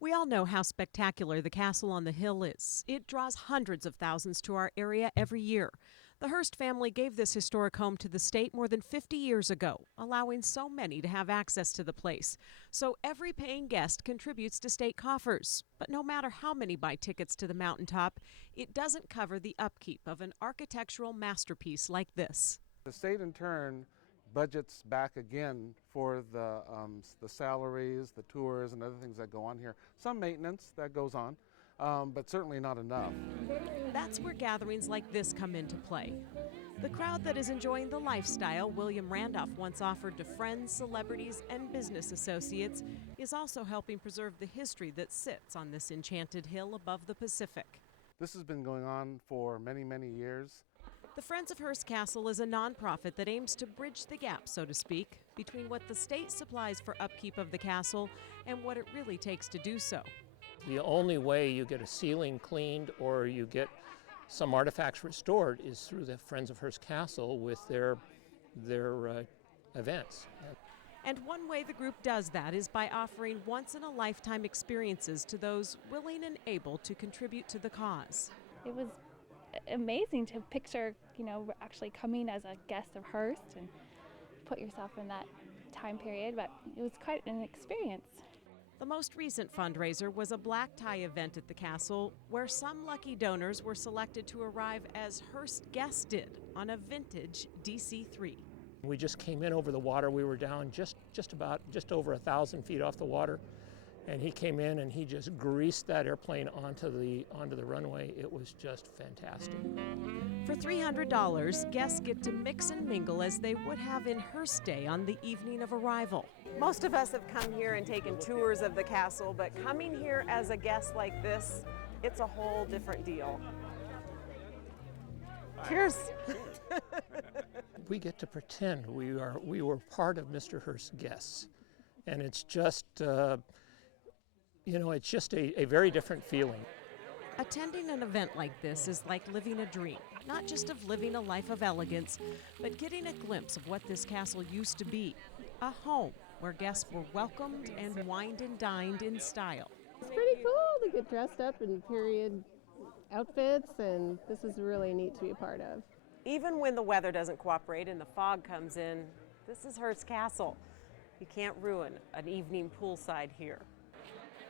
We all know how spectacular the castle on the hill is. It draws hundreds of thousands to our area every year. The Hearst family gave this historic home to the state more than 50 years ago, allowing so many to have access to the place. So every paying guest contributes to state coffers. But no matter how many buy tickets to the mountaintop, it doesn't cover the upkeep of an architectural masterpiece like this. The state in turn budgets back again for the salaries, the tours, and other things that go on here. Some maintenance that goes on, but certainly not enough. That's where gatherings like this come into play. The crowd that is enjoying the lifestyle William Randolph once offered to friends, celebrities, and business associates is also helping preserve the history that sits on this enchanted hill above the Pacific. This has been going on for many, many years. The Friends of Hearst Castle is a nonprofit that aims to bridge the gap, so to speak, between what the state supplies for upkeep of the castle and what it really takes to do so. The only way you get a ceiling cleaned or you get some artifacts restored is through the Friends of Hearst Castle with their events. And one way the group does that is by offering once-in-a-lifetime experiences to those willing and able to contribute to the cause. It was amazing to picture, actually coming as a guest of Hearst and put yourself in that time period, but it was quite an experience. The most recent fundraiser was a black tie event at the castle where some lucky donors were selected to arrive as Hearst guests did on a vintage DC-3. We just came in over the water. We were down just over 1,000 feet off the water, and he came in and he just greased that airplane onto the runway. It was just fantastic. For $300, guests get to mix and mingle as they would have in Hearst Day on the evening of arrival. Most of us have come here and taken tours of the castle, but coming here as a guest like this, it's a whole different deal. Cheers. We get to pretend we were part of Mr. Hearst's guests, and it's just it's just a very different feeling. Attending an event like this is like living a dream, not just of living a life of elegance, but getting a glimpse of what this castle used to be, a home where guests were welcomed and wined and dined in style. It's pretty cool to get dressed up in period outfits, and this is really neat to be a part of. Even when the weather doesn't cooperate and the fog comes in, this is Hearst Castle. You can't ruin an evening poolside here.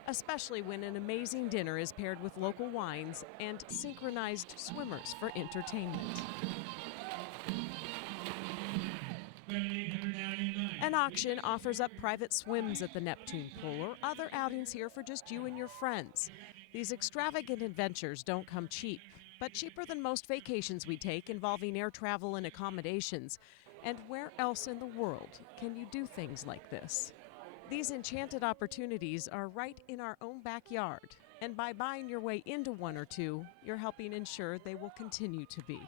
Especially when an amazing dinner is paired with local wines and synchronized swimmers for entertainment. An auction offers up private swims at the Neptune pool or other outings here for just you and your friends. These extravagant adventures don't come cheap, but cheaper than most vacations we take involving air travel and accommodations. And where else in the world can you do things like this? These enchanted opportunities are right in our own backyard, and by buying your way into one or two, you're helping ensure they will continue to be.